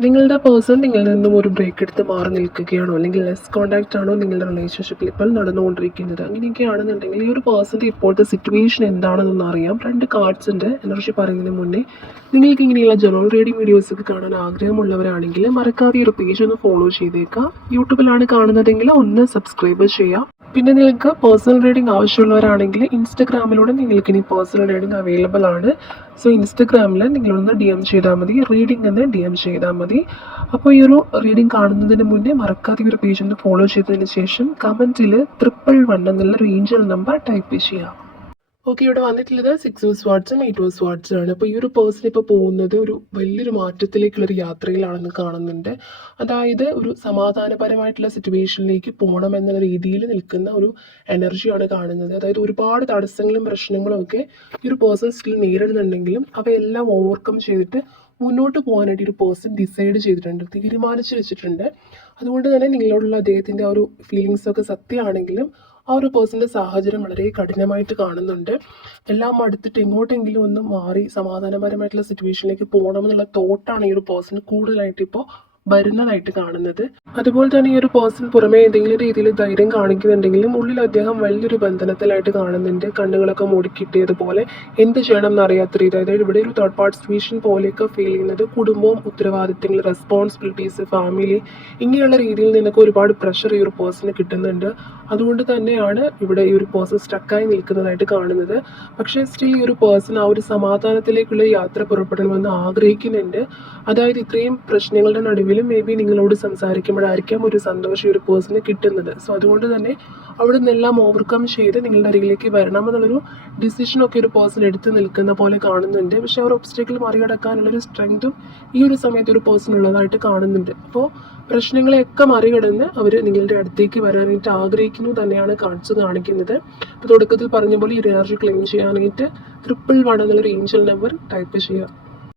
നിങ്ങളുടെ പേഴ്സൺ നിങ്ങളിൽ നിന്നും ഒരു ബ്രേക്ക് എടുത്ത് മാറി നിൽക്കുകയാണോ, അല്ലെങ്കിൽ ലെസ് കോൺടാക്റ്റ് ആണോ നിങ്ങളുടെ റിലേഷൻഷിപ്പിൽ ഇപ്പോൾ നടന്നുകൊണ്ടിരിക്കുന്നത്? അങ്ങനെയൊക്കെയാണെന്നുണ്ടെങ്കിൽ ഈ ഒരു പേഴ്സൻ്റെ ഇപ്പോഴത്തെ സിറ്റുവേഷൻ എന്താണെന്നൊന്ന് അറിയാം. 2 കാർഡ്സിൻ്റെ എനർജി പറയുന്നതിന് മുന്നേ നിങ്ങൾക്ക് ഇങ്ങനെയുള്ള ജനറൽ റീഡിംഗ് വീഡിയോസൊക്കെ കാണാൻ ആഗ്രഹമുള്ളവരാണെങ്കിൽ മറക്കാതെ ഈ ഒരു പേജ് ഒന്ന് ഫോളോ ചെയ്തേക്കാം. യൂട്യൂബിലാണ് കാണുന്നതെങ്കിൽ ഒന്ന് സബ്സ്ക്രൈബ് ചെയ്യാം. പിന്നെ നിങ്ങൾക്ക് പേഴ്സണൽ റീഡിംഗ് ആവശ്യമുള്ളവരാണെങ്കിൽ ഇൻസ്റ്റഗ്രാമിലൂടെ നിങ്ങൾക്ക് ഇനി പേഴ്സണൽ റീഡിംഗ് അവൈലബിൾ ആണ്. സോ ഇൻസ്റ്റഗ്രാമിൽ നിങ്ങളൊന്ന് DM ചെയ്താൽ മതി, റീഡിംഗ് എന്ന് DM ചെയ്താൽ മതി. അപ്പോൾ ഈ ഒരു റീഡിംഗ് കാണുന്നതിന് മുന്നേ മറക്കാതെ ഈ ഒരു പേജ് ഒന്ന് ഫോളോ ചെയ്തതിന് ശേഷം കമൻറ്റിൽ 111 എന്നുള്ളൊരു ഏഞ്ചൽ നമ്പർ ടൈപ്പ് ചെയ്യാം. ഓക്കെ, ഇവിടെ വന്നിട്ടുള്ളത് 6 വാട്സും 8 വാട്സും ആണ്. അപ്പോൾ ഈ ഒരു പേഴ്സൺ ഇപ്പോൾ പോകുന്നത് ഒരു വലിയൊരു മാറ്റത്തിലേക്കുള്ളൊരു യാത്രയിലാണെന്ന് കാണുന്നുണ്ട്. അതായത് ഒരു സമാധാനപരമായിട്ടുള്ള സിറ്റുവേഷനിലേക്ക് പോകണം എന്നുള്ള രീതിയിൽ നിൽക്കുന്ന ഒരു എനർജിയാണ് കാണുന്നത്. അതായത് ഒരുപാട് തടസ്സങ്ങളും പ്രശ്നങ്ങളും ഒക്കെ ഈ ഒരു പേഴ്സൺ സ്റ്റിൽ നേരിടുന്നുണ്ടെങ്കിലും അവയെല്ലാം ഓവർകം ചെയ്തിട്ട് മുന്നോട്ട് പോകാനായിട്ട് ഒരു പേഴ്സൺ ഡിസൈഡ് ചെയ്തിട്ടുണ്ട്, തീരുമാനിച്ചു വെച്ചിട്ടുണ്ട്. അതുകൊണ്ട് തന്നെ നിങ്ങളോടുള്ള അദ്ദേഹത്തിൻ്റെ ആ ഒരു ഫീലിങ്സ് ഒക്കെ സത്യമാണെങ്കിലും ആ ഒരു പേഴ്സൻ്റെ സാഹചര്യം വളരെ കഠിനമായിട്ട് കാണുന്നുണ്ട്. എല്ലാം അടുത്തിട്ട് എങ്ങോട്ടെങ്കിലും ഒന്ന് മാറി സമാധാനപരമായിട്ടുള്ള സിറ്റുവേഷനിലേക്ക് പോകണമെന്നുള്ള തോട്ടാണ് ഈ ഒരു പേഴ്സൺ കൂടുതലായിട്ട് ഇപ്പോൾ വരുന്നതായിട്ട് കാണുന്നത്. അതുപോലെ തന്നെ ഈ ഒരു പേഴ്സൺ പുറമേ ഏതെങ്കിലും രീതിയിൽ ധൈര്യം കാണിക്കുന്നുണ്ടെങ്കിലും ഉള്ളിൽ അദ്ദേഹം വലിയൊരു ബന്ധനത്തിലായിട്ട് കാണുന്നുണ്ട്. കണ്ണുകളൊക്കെ മൂടിക്കിട്ടിയതുപോലെ എന്ത് ചെയ്യണം എന്നറിയാത്ത രീതി, അതായത് ഇവിടെ ഒരു തേർഡ് പാർട്ടി സിറ്റുവേഷൻ പോലെയൊക്കെ ഫീൽ ചെയ്യുന്നത്. കുടുംബവും ഉത്തരവാദിത്തങ്ങൾ, റെസ്പോൺസിബിലിറ്റീസ്, ഫാമിലി, ഇങ്ങനെയുള്ള രീതിയിൽ നിന്നൊക്കെ ഒരുപാട് പ്രഷർ ഈ ഒരു പേഴ്സണ് കിട്ടുന്നുണ്ട്. അതുകൊണ്ട് തന്നെയാണ് ഇവിടെ ഈ ഒരു പേഴ്സൺ സ്റ്റക്കായി നിൽക്കുന്നതായിട്ട് കാണുന്നത്. പക്ഷേ സ്റ്റിൽ ഈ ഒരു പേഴ്സൺ ആ ഒരു സമാധാനത്തിലേക്കുള്ള യാത്ര പുറപ്പെടണമെന്ന് ആഗ്രഹിക്കുന്നുണ്ട്. അതായത് ഇത്രയും പ്രശ്നങ്ങളുടെ നടുവിലും മേ ബി നിങ്ങളോട് സംസാരിക്കുമ്പോഴായിരിക്കാം ഒരു സന്തോഷം ഈ ഒരു പേഴ്സണ് കിട്ടുന്നത്. സോ അതുകൊണ്ട് തന്നെ അവിടെ നിന്നെല്ലാം ഓവർകം ചെയ്ത് നിങ്ങളുടെ അരികിലേക്ക് വരണമെന്നുള്ളൊരു ഡിസിഷനൊക്കെ ഒരു പേഴ്സൺ എടുത്ത് നിൽക്കുന്ന പോലെ കാണുന്നുണ്ട്. പക്ഷേ ആ ഒരു ഒബ്സ്റ്റക്കിൾ മറികടക്കാനുള്ളൊരു സ്ട്രെങ്തും ഈ ഒരു സമയത്ത് ഒരു പേഴ്സൺ ഉള്ളതായിട്ട് കാണുന്നുണ്ട്. അപ്പോൾ പ്രശ്നങ്ങളെയൊക്കെ മറികടന്ന് അവർ നിങ്ങളുടെ അടുത്തേക്ക് വരാനായിട്ട് ആഗ്രഹിക്കുന്നു തന്നെയാണ് കാണിക്കുന്നത്. ഇപ്പോൾ തുടക്കത്തിൽ പറഞ്ഞ പോലെ ഈ ഒരു എനർജി ക്ലെയിം ചെയ്യാനായിട്ട് 111 എന്നുള്ളൊരു ഏഞ്ചൽ നമ്പർ ടൈപ്പ് ചെയ്യുക.